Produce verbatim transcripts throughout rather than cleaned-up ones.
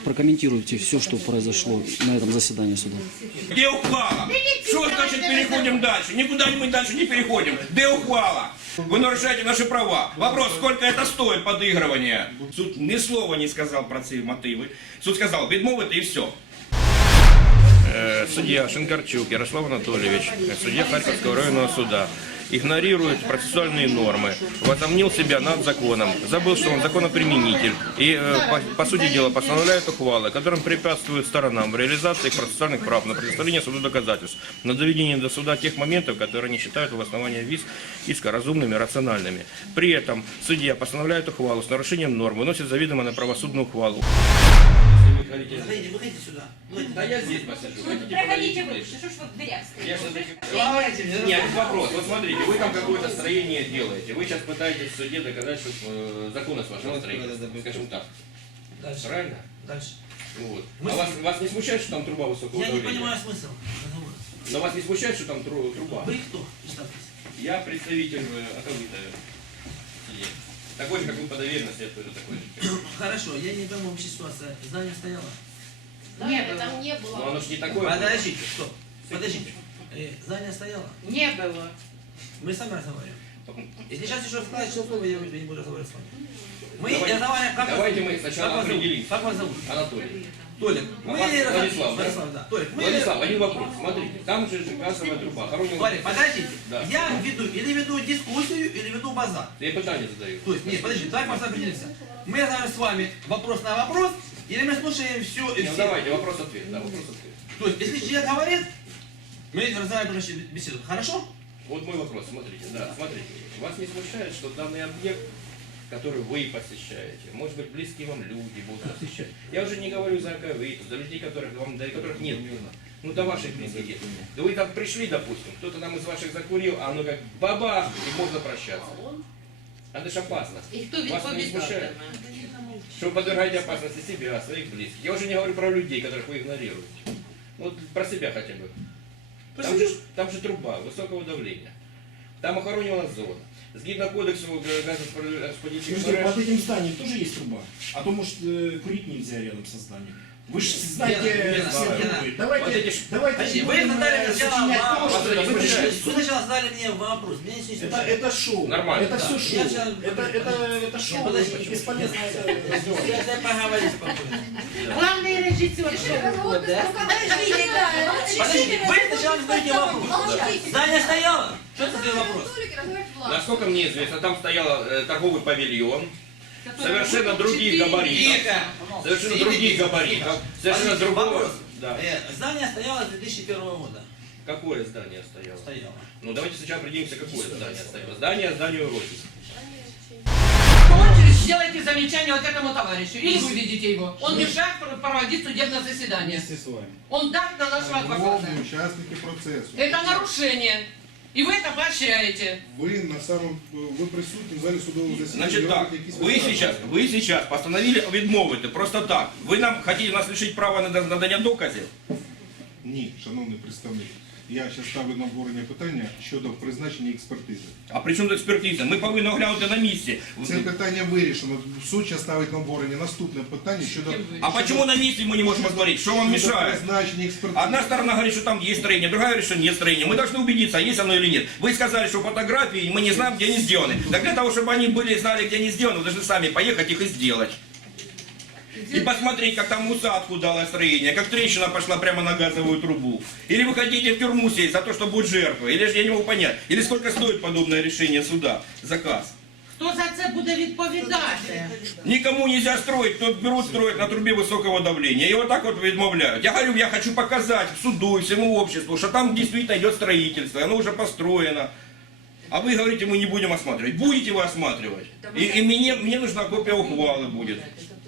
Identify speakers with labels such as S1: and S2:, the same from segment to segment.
S1: прокомментируйте все, что произошло на этом заседании суда.
S2: Где ухвала? Что значит переходим дальше? Никуда мы дальше не переходим. Где ухвала? Вы нарушаете наши права. Вопрос, сколько это стоит подыгрывание? Суд ни слова не сказал про ці мотиви. Суд сказал, відмовити і все. Судья Шинкарчук Ярослав Анатольевич, судья Харьковского районного суда, игнорирует процессуальные нормы, возомнил себя над законом, забыл, что он законоприменитель и, по, по сути дела, постановляет ухвалы, которым препятствуют сторонам в реализации их процессуальных прав на предоставление суду доказательств, на доведение до суда тех моментов, которые они считают в основании виз иска разумными, рациональными. При этом судья постановляет ухвалу с нарушением норм, выносит заведомо на правосудную ухвалу.
S3: Заходите, выходите сюда.
S2: Да я здесь посажу.
S3: Проходите вы, что ж вы в дверях стоите?
S2: Нет, вопрос. Вот смотрите, вы там какое-то строение делаете. Вы сейчас пытаетесь в суде доказать, что э, законность вашего строительства. Скажем так.
S3: Дальше.
S2: Правильно?
S3: Дальше.
S2: Вот. А вас, вас не смущает, что там труба высокого
S3: Я не
S2: давления?
S3: понимаю смысл разговора.
S2: Но вас не смущает, что там тру- труба?
S3: Вы кто? Представьтесь.
S2: Я представитель Аковита. Такой же, как вы по доверенности, я тоже такой же.
S3: Хорошо, я не пойму вообще ситуация. Здание стояло?
S4: Нет, там не было.
S2: Но оно же не такое.
S3: Подождите, стоп. Подождите. Э, Здание стояло?
S4: Не было.
S3: Мы сами разговариваем. Если сейчас еще вкладывать слово, я не буду разговаривать с вами. Мы
S2: Давайте-
S3: разговариваем, как
S2: давайте
S3: вас
S2: мы
S3: зовут?
S2: сначала
S3: Как вас зовут?
S2: определимся.
S3: Как вас зовут?
S2: Анатолий.
S3: Толик.
S2: А
S3: Мы
S2: вас
S3: или
S2: Владислав, да?
S3: Владислав, да. Толик, мы
S2: Владислав, один вопрос. Смотрите, там же газовая труба. Хороним...
S3: Толик, подождите.
S2: Да.
S3: Я веду или веду дискуссию, или веду базар.
S2: Я питание задаю.
S3: То есть, нет, подождите, давай просто определимся. Мы разговариваем с вами вопрос на вопрос, или мы слушаем все и
S2: Ну,
S3: все.
S2: давайте, вопрос-ответ. Да, вопрос-ответ.
S3: То есть, если человек говорит, мы разговариваем, короче, беседу. Хорошо?
S2: Вот мой вопрос, смотрите, да, смотрите. Вас не смущает, что данный объект, который вы посещаете, может быть, близкие вам люди будут посещать? Я уже не говорю за Аковиту, за людей, которых вам, до которых нет. Ну, до ваших близких нет. Да вы там пришли, допустим, кто-то там из ваших закурил, а оно как бабах, и можно прощаться. Это же опасно.
S4: И кто
S2: Вас не
S4: відповідав?
S2: смущает? Что вы подвергаете опасности себя, своих близких. Я уже не говорю про людей, которых вы игнорируете. Вот про себя хотя бы. Там же, там же труба высокого давления. Там охоронена зона. Згідно кодексу газораспределительных
S5: Слушайте, под этим зданием тоже есть труба. А то, может, э, курить нельзя рядом со зданием. Вы же знаете
S3: Лена, Лена,
S5: все
S3: Лена,
S5: трубы. Давайте,
S2: вот эти ж-
S5: давайте
S3: Подожди,
S5: не
S3: вы
S5: будем,
S3: задали
S5: э,
S3: сначала
S5: сочинять то,
S3: вопрос.
S5: что
S2: Вы
S5: вы
S2: пришли-
S5: пришли.
S3: Вы сначала задали мне вопрос, меня ничего не
S5: Это,
S3: смущает.
S5: это шоу.
S2: Нормально,
S5: Это
S3: да.
S5: все
S3: Я
S5: шоу.
S3: сейчас-
S5: Это, это, это шоу.
S3: подожди.
S5: Бесполезно.
S3: Я с тобой поговорю спокойно.
S4: Главный режиссер шоу.
S6: Подождите, да,
S3: Подождите, вы сначала задаете вопрос. Здание стояло? Что это за вопрос?
S2: Насколько мне известно, там стоял э, торговый павильон, совершенно других габаритов, совершенно других габаритов, совершенно
S3: Подождите,
S2: другого...
S3: вопрос.
S2: Да.
S3: Э, Здание стояло с две тысячи первого года.
S2: Какое здание стояло?
S3: Стояло.
S2: Ну давайте сначала определимся, какое здание стояло. Здание зданию Рокис.
S7: В первую очередь сделайте замечание вот этому товарищу, или выведите его. Он мешает проводить судебное заседание. Он давит на нашего адвоката.
S8: Виновні учасники процесу.
S7: Это нарушение. И вы это поощряете.
S8: Ви на самом ви присутні в залі судового засідання.
S2: Значит так,
S8: робите якісь
S2: вы
S8: висновки.
S2: сейчас, вы сейчас постановили відмовити, просто так. Ви нам хотите нас лишить права на надання доказів?
S8: Ні, шановний представник. Я зараз ставлю на обговорення питання щодо призначення експертизи.
S2: А при чому тут експертиза? Ми повинні оглянути на місці.
S8: Це питання вирішено. Суд зараз ставить на обговорення наступне питання щодо...
S2: А почему на месте мы не можем смотреть? Что вам
S8: щодо
S2: мешает?
S8: призначення експертизи.
S2: Одна сторона говорит, что там есть строение, другая говорит, что нет строения. Мы должны убедиться, есть оно или нет. Вы сказали, что фотографии, мы не знаем, где они сделаны. Так для того, чтобы они были, знали, где они сделаны, вы должны сами поехать их и сделать. И посмотреть, как там усадку дало строение, как трещина пошла прямо на газовую трубу. Или вы хотите в тюрьму сесть за то, что будет жертва. Или же я не могу понять. Или сколько стоит подобное решение суда, заказ.
S7: Хто за це буде відповідати?
S2: Никому нельзя строить, кто берут строить на трубе высокого давления. И вот так вот відмовляют. Я говорю, я хочу показать суду и всему обществу, что там действительно идет строительство, оно уже построено. А вы говорите, мы не будем осматривать. Будете вы осматривать. И, и мне, мне нужна копия ухвалы будет.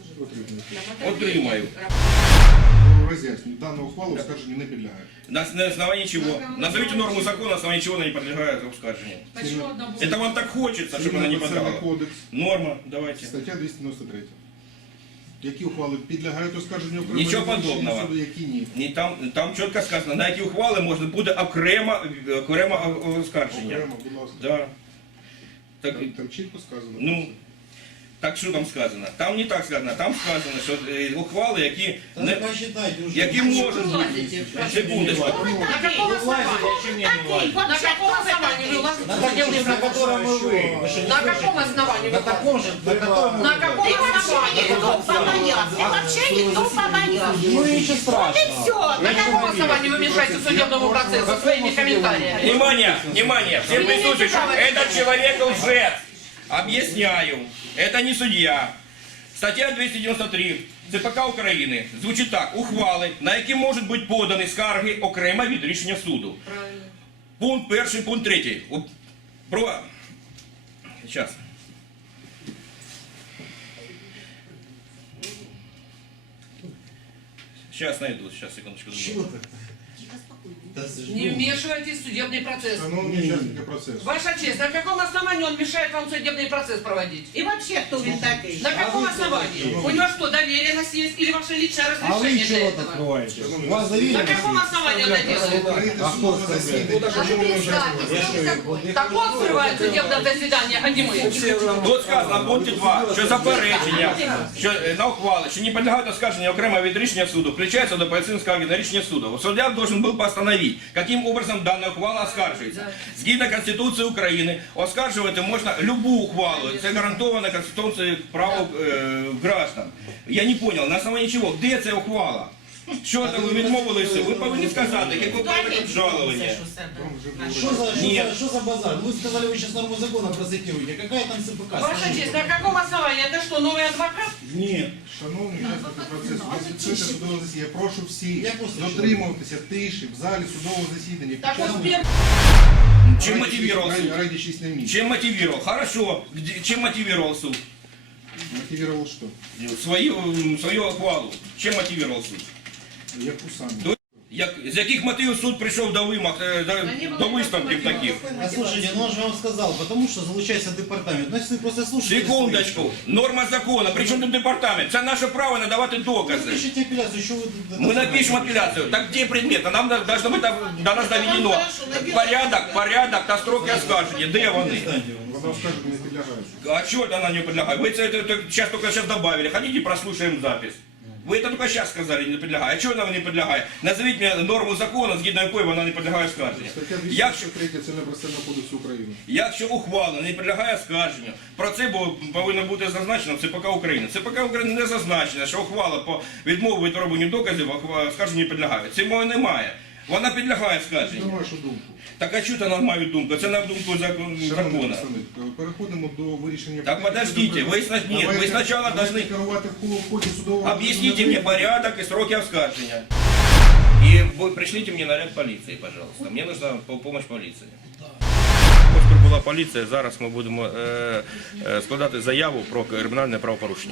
S2: Отримаю.
S8: Роз'яснюю, дана ухвала оскарженню не підлягає.
S2: На, на основании чего? Назовите норму закона, на основании чего она не подлежает оскаржению. Это вам так хочется, чтобы она не
S8: Цивільно-процесуальний
S2: подлежала.
S8: кодекс,
S2: Норма, давайте.
S8: стаття двісті дев'яносто три. Які ухвали підлягають оскарженню окремо
S2: Нічого
S8: рішення
S2: подобного.
S8: суду, які ні.
S2: Ні, там, там чітко сказано, на які ухвали можна буде окремо, окремо оскарження.
S8: Окремо, будь ласка.
S2: Да. Так,
S8: Там, там чітко сказано.
S2: ну, Так що там сказано? Там не так сказано, там сказано, що е, ухвали, які,
S6: Да
S2: не,
S6: посчитайте уже.
S2: які можуть бути. Секундочку.
S7: На каком основании? На каком основании вы влазите
S6: На
S7: в
S6: таком
S7: судебный
S6: же, на
S7: процесс?
S6: котором и вы. Вы что, не
S7: На
S6: слышите?
S7: каком основании
S6: На
S7: вы
S6: таком же, на котором
S7: На
S6: и вы.
S7: каком
S4: Ты вообще
S7: основании?
S4: не готов помогать. Ты вообще не готов помогать.
S6: Ну и ничего
S4: И
S6: страшного.
S4: все.
S7: На каком основании вы мешаете судебному процессу своими комментариями?
S2: Внимание, внимание, все присутствующие, этот человек лжец. Объясняю, это не судья. Стаття двісті дев'яносто три ЦПК України звучить так: ухвали, на які можуть бути подані скарги окремо від рішення суду.
S7: Правильно.
S2: Пункт перший, пункт третій. У- Про... Сейчас. Сейчас найду, сейчас, секундочку.
S6: Чего так? Да слушай,
S7: Не
S6: ну,
S7: вмешивайтесь в судебный процесс.
S8: Шановні учасники процесу.
S7: Ваша честь, на каком основании он мешает вам судебный процесс проводить?
S4: И вообще, кто він такий?
S7: На каком основании? У него что, доверенность есть или ваше личное
S6: А вы
S7: разрешение для
S6: чего
S7: этого?
S6: открываете? У вас
S7: На
S6: доверие?
S7: каком основании он это делает?
S8: Відкрите
S6: А хто
S8: судове
S6: сказав?
S8: засідання.
S7: Так он скрывает судебное заседание, а не мы.
S2: Тут сказано в пункті два, що заперечення, що е, на ухвали, що не підлягають оскарженню окремо від рішення суду, включається до апеляційної скарги на рішення суду. Суддя должен был постановить, каким образом дана ухвала оскаржується. Згідно Конституції України, оскаржувати можна любу ухвалу. Це гарантовано Конституцією право е, граждан. Я не понял, на основании чого? Де ця ухвала? Що там ви відмовилися? Ви повинні сказати, як ви проводите обжалування.
S6: Что за, что
S2: Нет.
S6: за, что за базар? Вы сказали, вы сейчас норму закона процитируете. Какая там ЦПК?
S7: Ваша
S6: Скажите.
S7: честь, на каком основании? Это что, новый адвокат?
S6: Нет.
S8: Шановні учасники процесу, відкрите судове засідання. Я прошу
S6: Я
S8: всіх
S6: просто
S8: дотримуватися тиші в залі судового засідання.
S7: Так
S8: Під час-
S7: вот, первый...
S2: Чем
S8: Раді-
S2: мотивировал суд?
S8: раді- Радячись на місці.
S2: Чем мотивировал? Хорошо. Где- Чем мотивировал суд?
S8: Мотивував що?
S2: Свою, м, свою ухвалу. Чем мотивировал суд?
S8: Яку саме?
S2: До- Як, з яких мотивів суд прийшов до вимог, е, до, до висновків таких?
S6: А слушайте, ну он же вам сказал, потому что залучается департамент. Значит, вы просто слушаете.
S2: Секундочку. Норма закону. Причому тут департамент? Це наше право надавати
S6: Вы
S2: докази.
S6: пишите апелляцию, что вы...
S2: Мы напишем апелляцию. Так где предмет? А нам должно быть до нас доведено. Порядок, порядок та строки оскарження. Де вони?
S8: Вона скаже, не підлягає.
S2: А чего это она не подлягает? Вы это, это сейчас только сейчас добавили. Хотите, прослушаем запись. Вы это только сейчас сказали, не подлягає. А чого вона не подлягає? Назовіть мені норму закону, згідно якої вона не подлягає оскарженню.
S8: Стаття
S2: Якщо,
S8: двісті три Цивільного процесуального кодексу України.
S2: якщо ухвала не підлягає оскарженню, про це було- повинно бути зазначено в ЦПК України. ЦПК України не зазначено, що ухвала по відмові від робленню доказів оскарженню не підлягає. Цього немає. Вона підлягає
S8: На
S2: оскарженню.
S8: вашу думку.
S2: Так а чого вона має думку? Це на думку закон-
S8: Шановний
S2: закону.
S8: представник, переходимо до вирішення
S2: Так,
S8: питання.
S2: подождите, вы сна- нет,
S8: Давайте-
S2: вы сначала
S8: давайте
S2: должны-
S8: керувати в хо- в ході судового
S2: Объясните
S8: засідання.
S2: мне порядок и сроки оскаржения. И вы пришлите мне наряд полиции, пожалуйста. Мне нужна по- помощь полиции. Оскільки була поліція, зараз ми будемо е, е, складати заяву про кримінальне правопорушення.